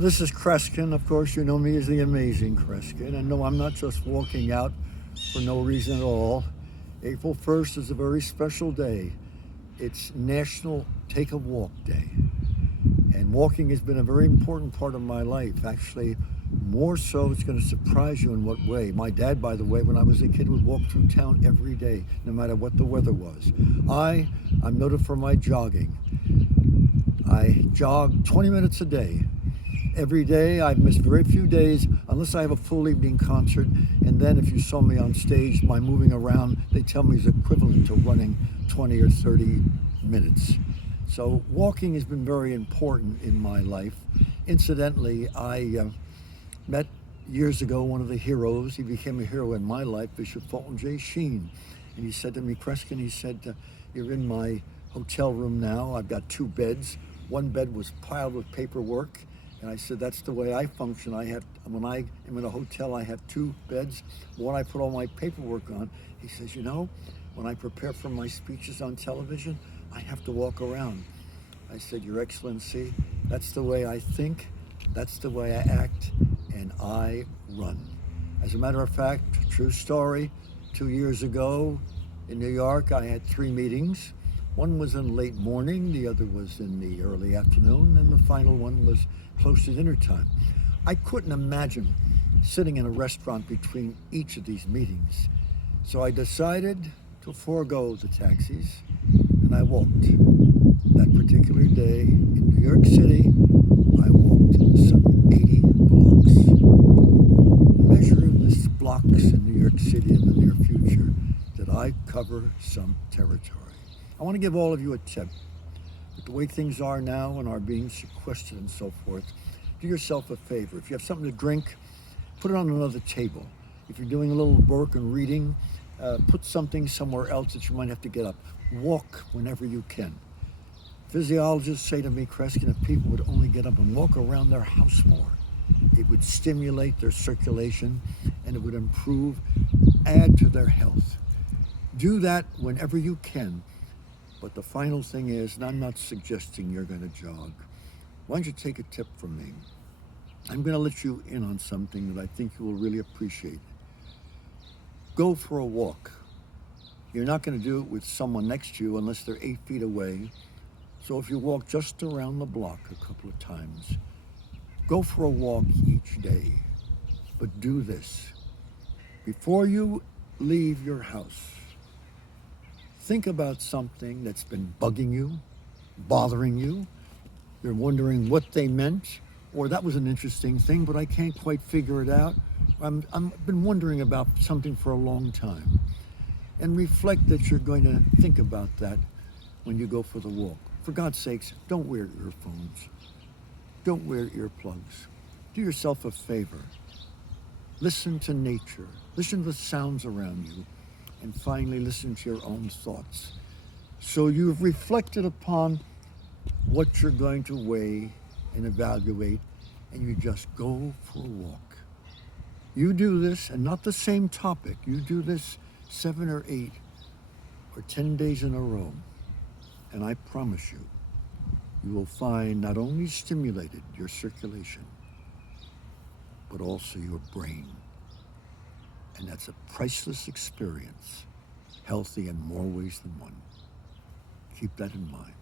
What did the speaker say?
This is Kreskin. Of course, you know me as the amazing Kreskin. And no, I'm not just walking out for no reason at all. April 1st is a very special day. It's National Take a Walk Day. And walking has been a very important part of my life. Actually, more so, it's going to surprise you in what way. My dad, by the way, when I was a kid, would walk through town every day, no matter what the weather was. I'm noted for my jogging. I jog 20 minutes a day. Every day. I've missed very few days unless I have a full evening concert. And then if you saw me on stage, my moving around, they tell me is equivalent to running 20 or 30 minutes. So walking has been very important in my life. Incidentally, I met years ago one of the heroes. He became a hero in my life, Bishop Fulton J. Sheen. And he said to me, Kreskin, he said, you're in my hotel room now. I've got 2 beds. One bed was piled with paperwork. And I said, that's the way I function. When I am in a hotel, I have 2 beds. When I put all my paperwork on, he says, when I prepare for my speeches on television, I have to walk around. I said, Your Excellency, that's the way I think, that's the way I act, and I run. As a matter of fact, true story, 2 years ago in New York, I had 3 meetings. One was in late morning, the other was in the early afternoon, and the final one was close to dinner time. I couldn't imagine sitting in a restaurant between each of these meetings. So I decided to forego the taxis, and I walked. That particular day in New York City, I walked some 80 blocks. Measure the blocks in New York City in the near future that I cover some territory. I want to give all of you a tip. With the way things are now and are being sequestered and so forth, do yourself a favor. If you have something to drink, put it on another table. If you're doing a little work and reading, put something somewhere else that you might have to get up. Walk whenever you can. Physiologists say to me, Kreskin, if people would only get up and walk around their house more, it would stimulate their circulation and it would add to their health. Do that whenever you can. But the final thing is, and I'm not suggesting you're going to jog. Why don't you take a tip from me? I'm going to let you in on something that I think you will really appreciate. Go for a walk. You're not going to do it with someone next to you unless they're 8 feet away. So if you walk just around the block a couple of times, go for a walk each day. But do this. Before you leave your house, think about something that's been bugging you, bothering you. You're wondering what they meant, or that was an interesting thing, but I can't quite figure it out. I've been wondering about something for a long time. And reflect that you're going to think about that when you go for the walk. For God's sakes, don't wear earphones. Don't wear earplugs. Do yourself a favor. Listen to nature. Listen to the sounds around you. And finally, listen to your own thoughts. So you've reflected upon what you're going to weigh and evaluate, and you just go for a walk. You do this, and not the same topic. You do this 7 or 8 or 10 days in a row, and I promise you, you will find not only stimulated your circulation, but also your brain. And that's a priceless experience, healthy in more ways than one. Keep that in mind.